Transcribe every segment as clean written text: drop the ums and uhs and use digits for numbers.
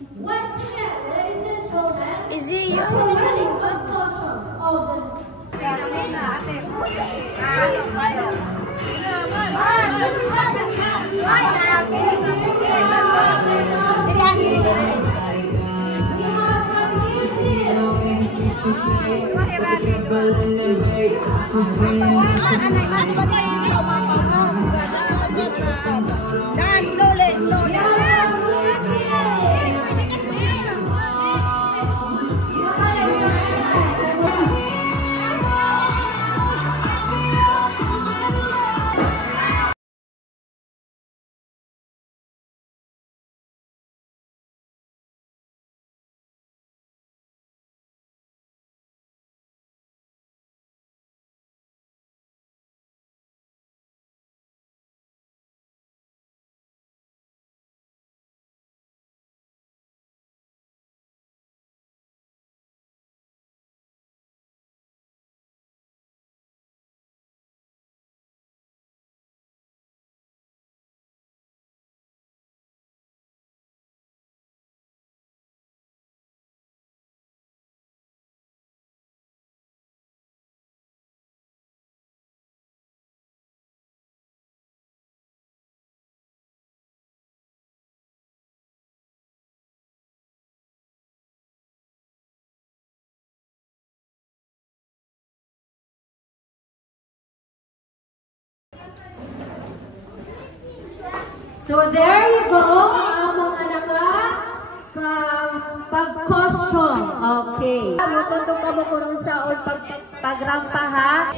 Once again, ladies and gentlemen, Is it the costumes of the Dance slowly, slowly. So there you go, mga pag-costume. Okay. Mutundong ka mo kung sa pagrampa ha.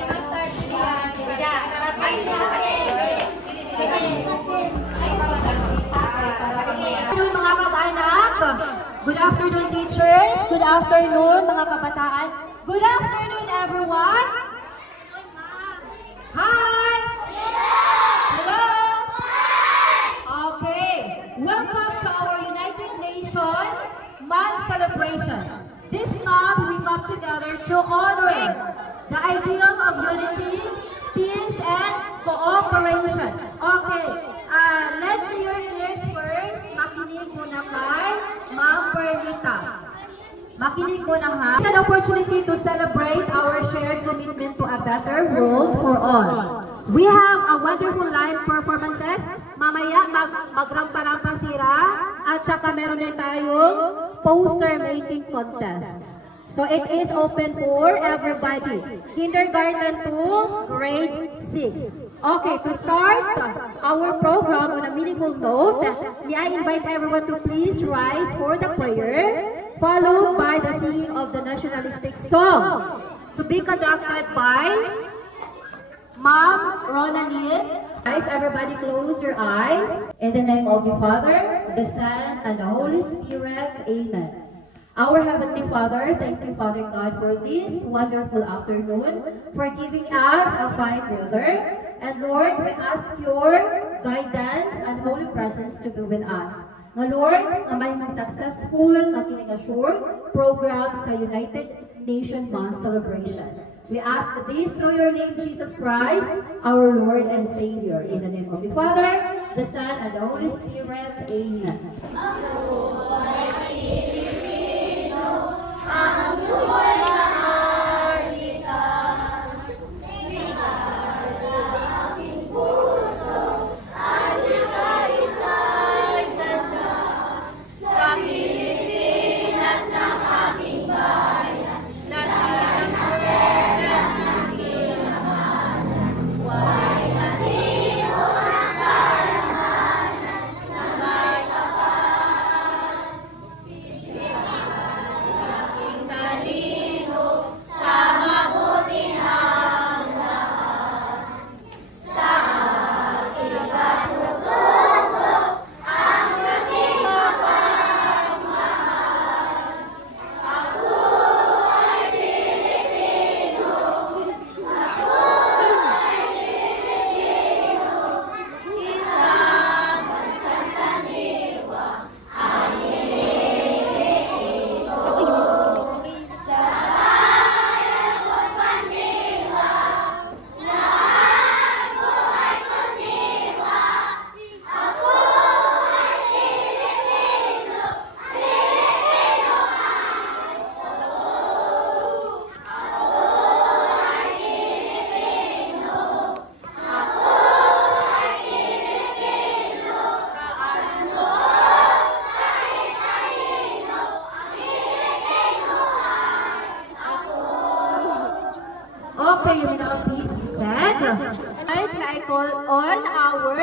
Mga kag-anak. Good afternoon, teachers. Good afternoon, mga kabataan. Good afternoon, everyone. Hi. Hello. Okay. Welcome to our United Nations Month celebration. This month we come together to honor the ideal of unity, peace, and cooperation. Okay. Let's do your ears first. Makinig muna kay Ma'am Perlita. Makinig muna ha. It's an opportunity to celebrate our shared commitment to a better world for all. We have a wonderful live performances. Mamaya magrampa-rampa sila at saka meron din tayong poster making contest. So it is open for everybody. Kindergarten to grade 6. Okay, to start our program on a meaningful note, may I invite everyone to please rise for the prayer, followed by the singing of the nationalistic song, to be conducted by Ma'am Ronaldine. Guys, everybody close your eyes. In the name of the Father, the Son, and the Holy Spirit. Amen. Our Heavenly Father, thank you, Father God, for this wonderful afternoon, for giving us a fine weather. And Lord, we ask your guidance and holy presence to be with us. Nga Lord, na may successful na kiningasure program sa United Nations Month celebration. We ask this through your name, Jesus Christ, our Lord and Savior. In the name of the Father, the Son, and the Holy Spirit. Amen. Okay, you may now please sit. Right, may I call on our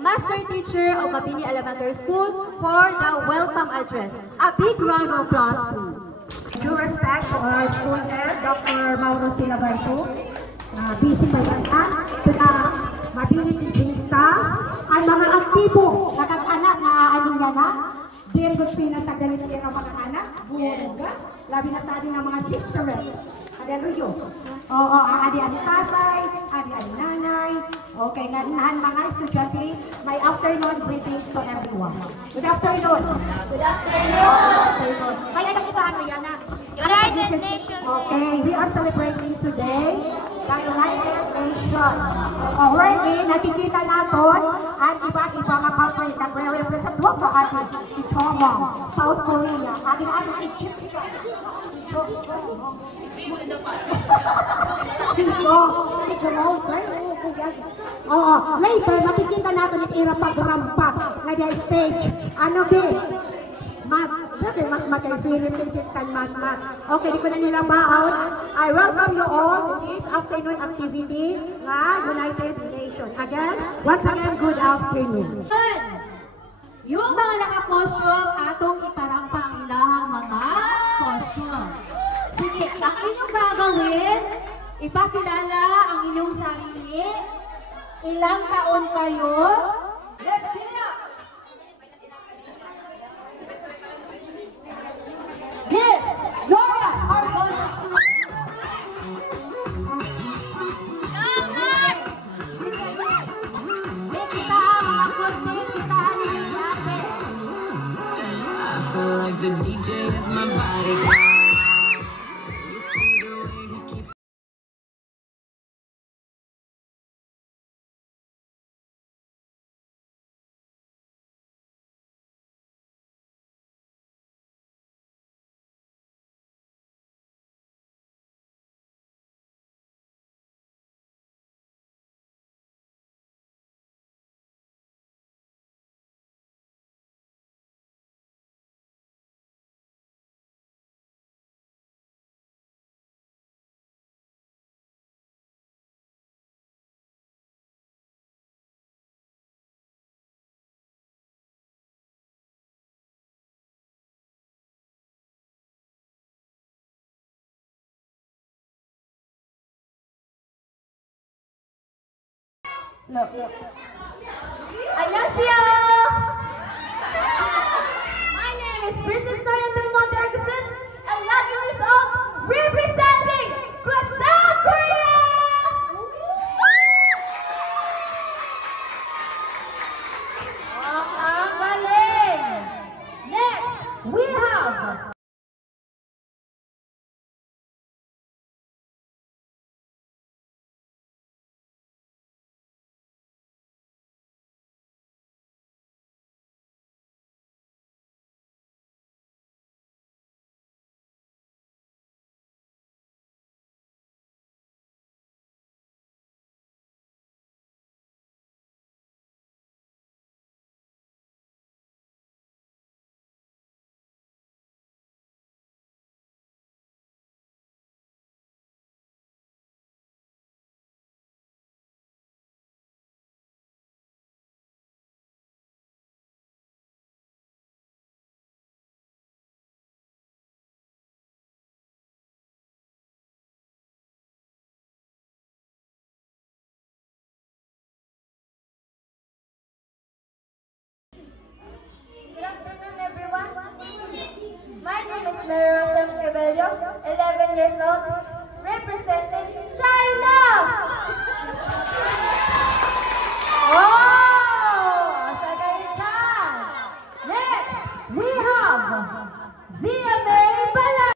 Master Teacher of Mabini Elementary School for the welcome address. A big round of applause, please. Due respect to our school head, Dr. Mauro Silabarto, busy by to the Mabini teaching staff, ang mga aktibo, nakag-anak na aanin niya na, very good pinas sa ganit kaya ng mga anak, bumoga, labi na tayo ng mga sister. Hallelujah. Oo, adi-adi tatay, adi-adi nanay. Okay, nganahan mga estudyante, may afternoon greetings to everyone. Good afternoon. Good afternoon. Kaya nakita ano yan na? United Nations. Okay, we are celebrating today the United Nations. Wherein nakikita natin ang iba-iba mga country na re-represent mo po ating Itomo, South Korea, ating Egyptian. Oo, later makikita natin ang ira pagrampak na the stage. Ano din? Mag-Philippines kan mat. Okay, di ko na nila baon. I welcome you all to this afternoon activity ng United Nations. Again, once again, good afternoon. Yung mga nakakosyong atong iparampa ang ilahang mga kosyong. Sige, ang inyong gagawin, ipakilala ang inyong sarili, ilang taon kayo. Let's give it up! Yes, Gloria Arbon. May kitaan mga konting, kitaan ninyo sa akin. I feel like the DJ is my bodyguard. Look. 안녕하세요. My name is Princess Noya Delmonte Erguson, 11 years old, representing South Korea. Ang galing. Next, we have Good afternoon, everyone. My name is Mary Rosel Cabello, 11 years old, representing China. Oh, Sagaychan. Next, we have Zia May Bala.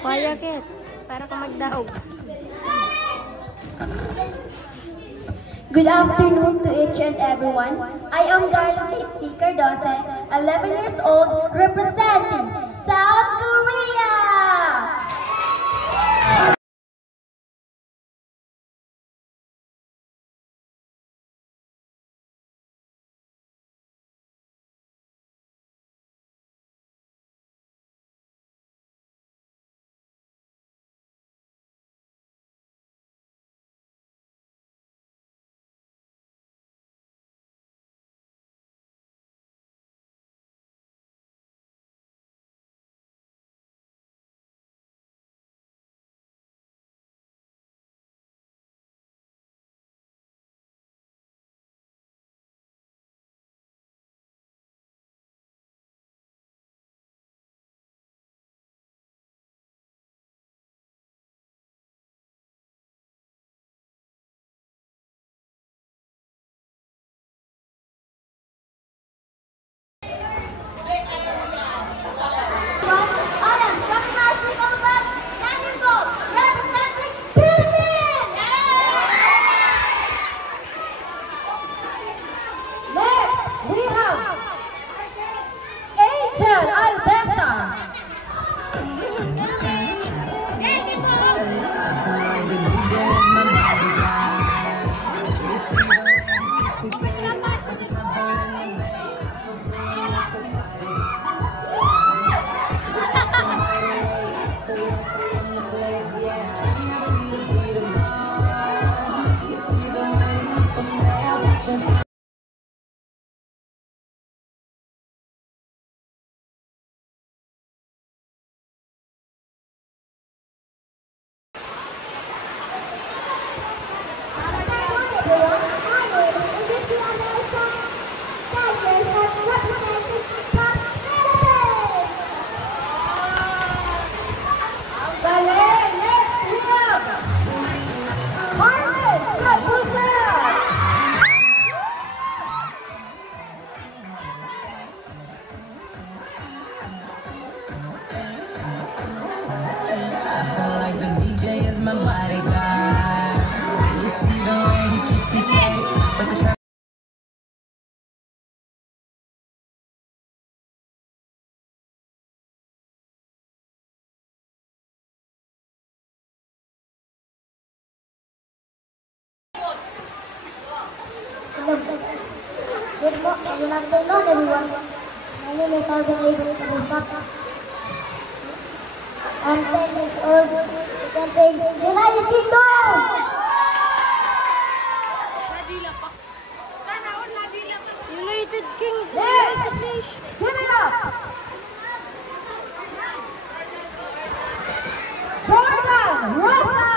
Kaya kit, para ka magdaog. Good afternoon to each and everyone. I am Darlene C. Cardose, 11 years old, representing South Korea! Good afternoon, everyone. My name is Alvin Avery Kabusap. I'm 10 years old, representing United Kingdom! United Kingdom! Yes! Give it up! Jordan Rosa!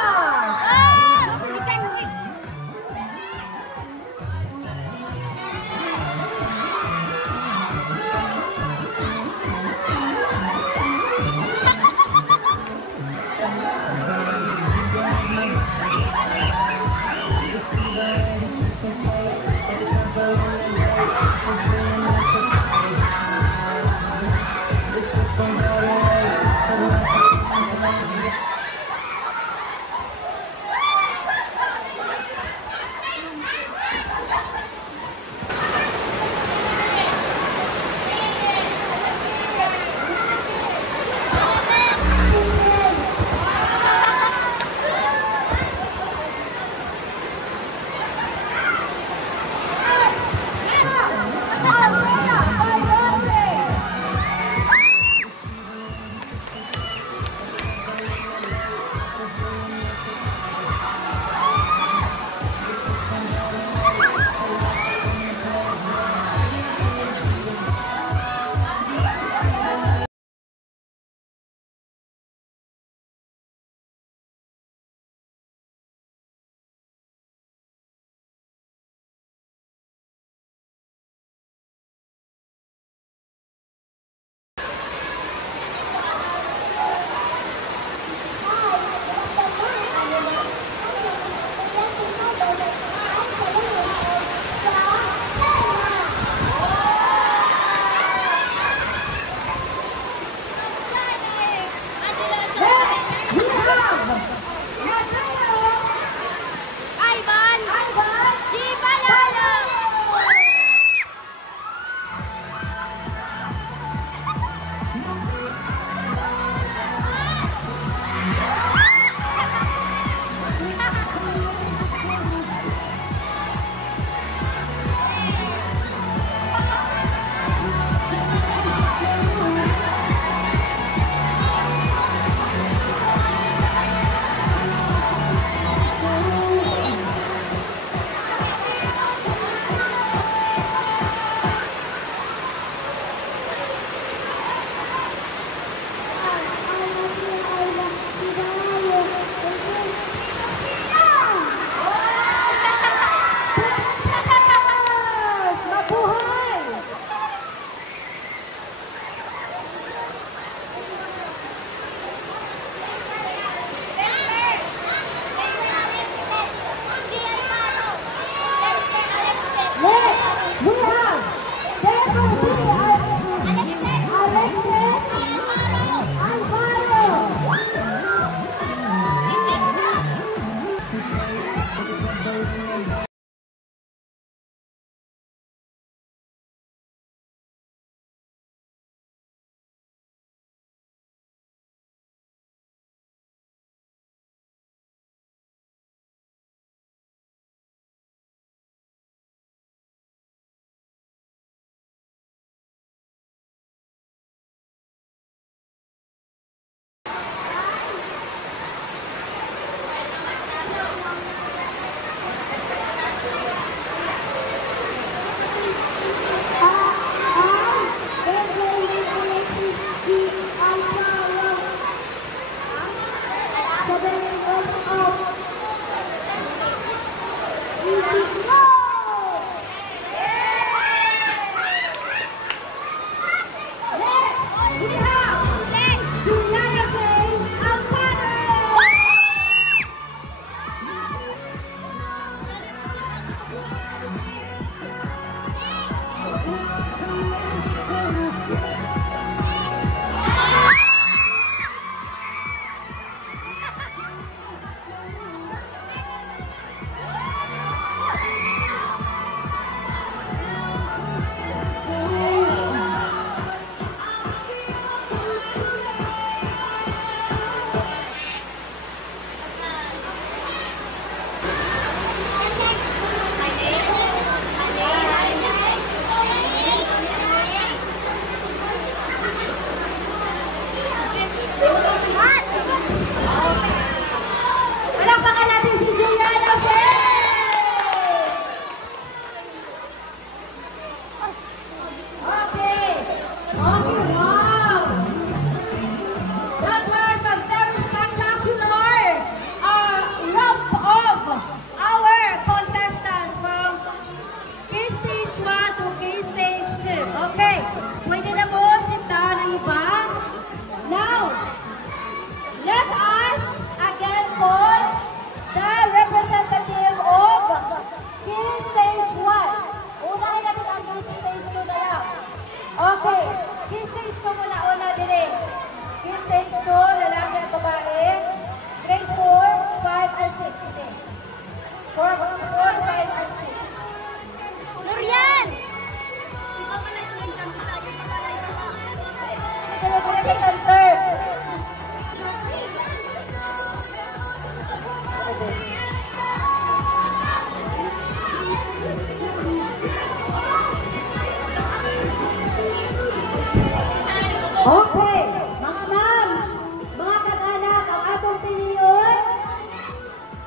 Okay, mga moms, mga kag-anak, ang atong piliyon,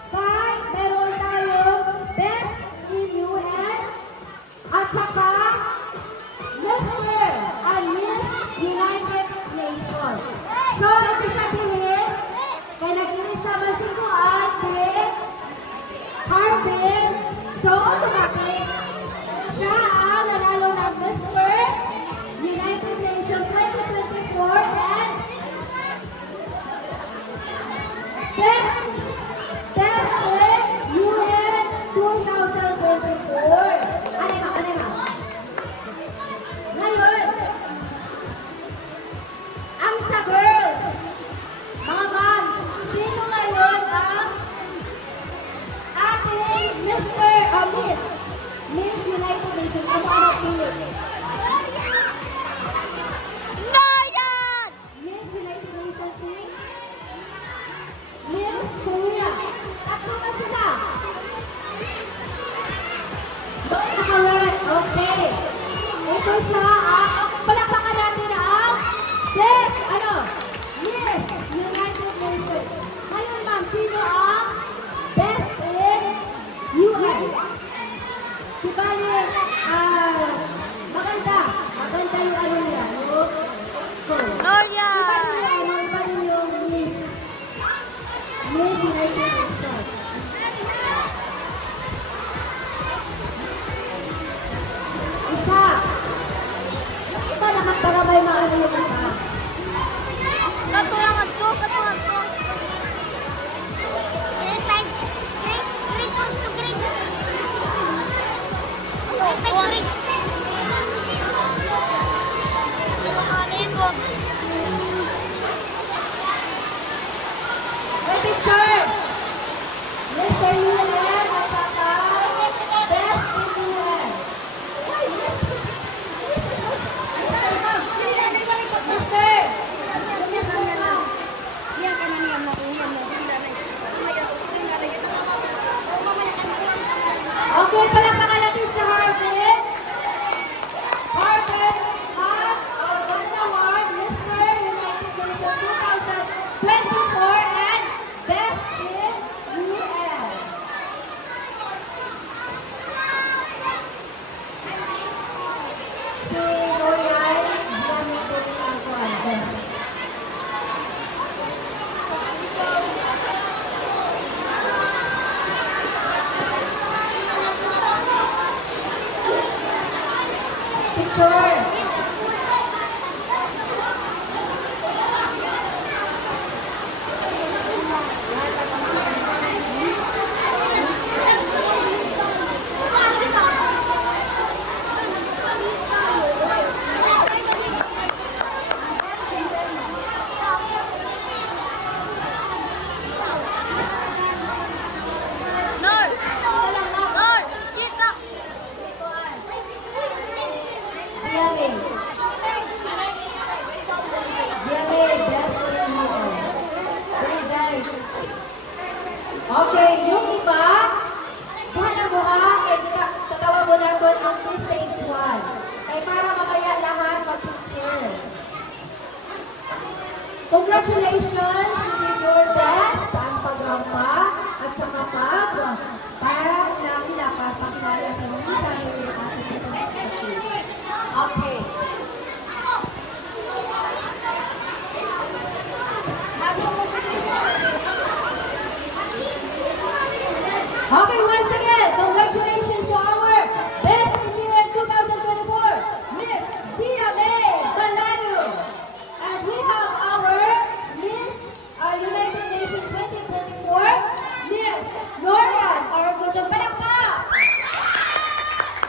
kahit meron tayong Best in US at saka Mr. and Miss United Nations. So, ito sabihin, kaya nag-iisa masiguan si Harbin. So, automatic, siya ang nanalo ng Mr. United Nations 2024 and Best in UN 2024. Ano ba? Ngayon, ang sa girls, mga ma'am, sino ngayon ang ating Mr. o Miss United Nations? Ano ang pilit? Miss United Nations si Miss Korea. Tatlo na sila. Correct. Okay. Ito siya. Palakpakan natin ang Best, Miss United Nations. Ngayon ma'am, sino ang Best in UN? Sibali, maganda yung ano nila. Gloria! Iba rin yung Miss United Nations. Isa. Ito naman para may maano yung isa. Katulangan ko. Okay, palakpakan natin sa Harvard. Harvard at our Golden Award, Mr. United Nations 2024 and Best in UN. Si Royal Diamante Sanjuan. Picture. Okay, yung iba, buha-buha, eh, tatawag natin ang stage 1. Eh, para mamaya lahat mag-picture. Congratulations, you did your best ang pagrampa at saka para nila papakilala sa mga sarili natin. Okay. Okay, once again, congratulations to our Best in UN 2024, Miss Dia May Balano. And we have our Miss United Nations 2024, Miss Norian Orguzon Palakpa.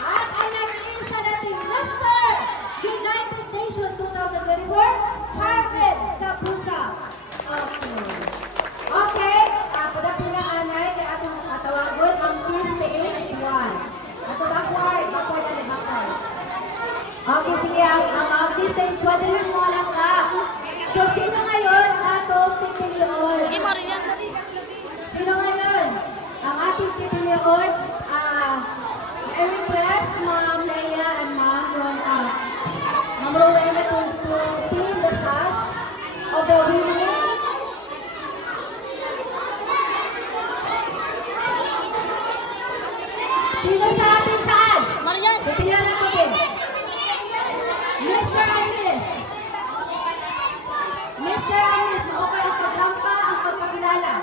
At ang nag-iisa nating Mr. United Nations 2024, Harvard Sabusa. Okay, padapin na anay kay atong atawagon ang stage 1. Ato bakway na bakway. Okay, sige, ang stage 1 din mo lang ka. So, sino ngayon ang atong pipilion? Sino ngayon? Ang ating pipilion, I request Ma'am Leia and Ma'am Rowena to pin the sash of the winning. Sino sa atin dyan? Pipilihan na ko din. Mr. and Miss. Mr. and Miss, maukay ang paglampa, ang pagpakilala.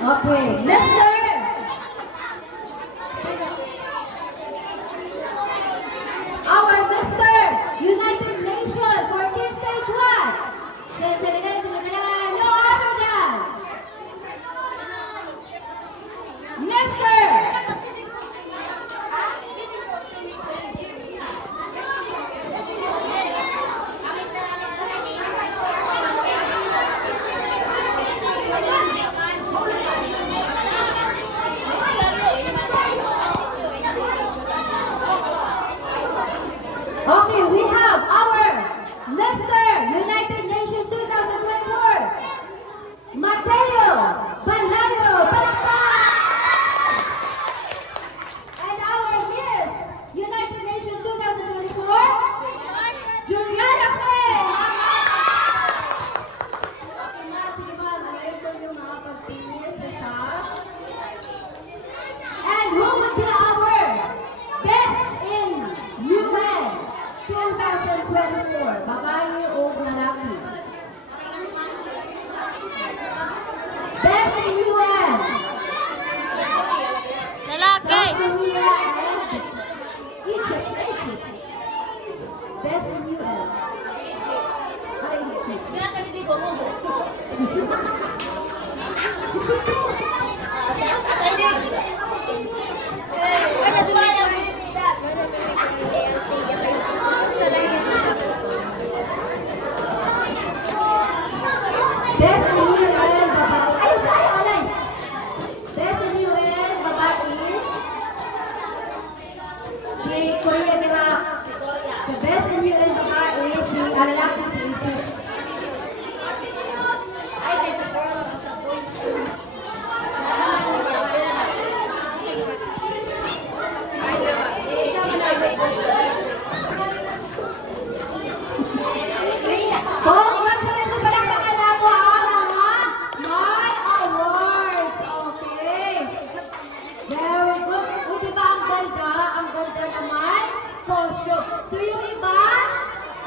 Okay, Mr. Our Mr. United Nations for this stage 1. No other than Mr. Okay, we have our Mr. United Nations 2024, Mateo Balano Palakpa. And our Miss United Nations 2024, Juliana Faye. Okay, ma'am, sige ma'am, alayin ko yung mga pagpili sa staff. And who would be our Best in UN 2024, babae o lalaki? Best in UN. Lalaki. South Korea and Egypt. Best in UN. Best in UN, babae. Ay, alay! Best in UN, babae. Si Korea, diba? lalaki si Richard. Ay, kay sa girl, sa boy. Siya masyadong po siya. Congratulations, palakpakan nato ang mga My Awards. Okay. Very good. O, diba ang ganda? Ang ganda naman. Costume. So, yung iba,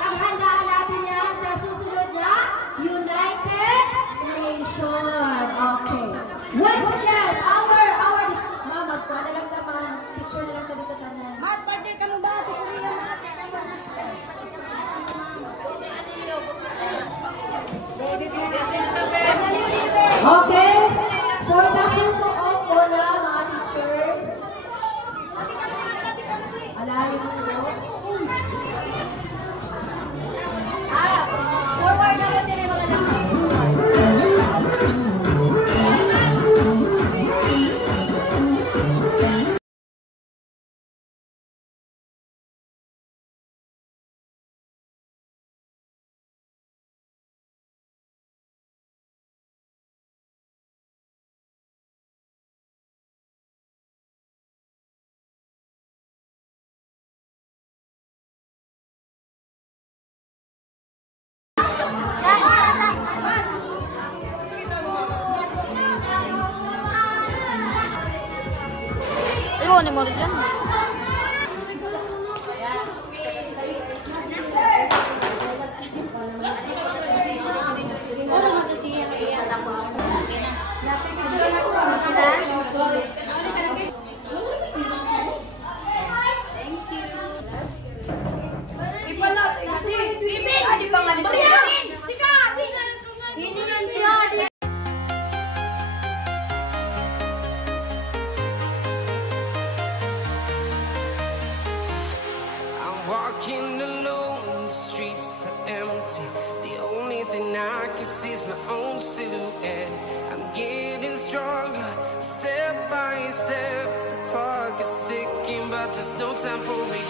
ang handaan natin niya sa susunod na United Nations. Okay. Once again, Mama, magkuha na lang naman. Picture na lang kami sa kanan. Mat, pwede ka mo ba? Ate Korea natin. Okay. For the photo op po na mga teachers. Alayin mo po. Forward naman din yung mga Ikaw ni mo rin dyan. Walking alone, the streets are empty. The only thing I can see is my own silhouette. I'm getting stronger, step by step. The clock is ticking, but there's no time for me.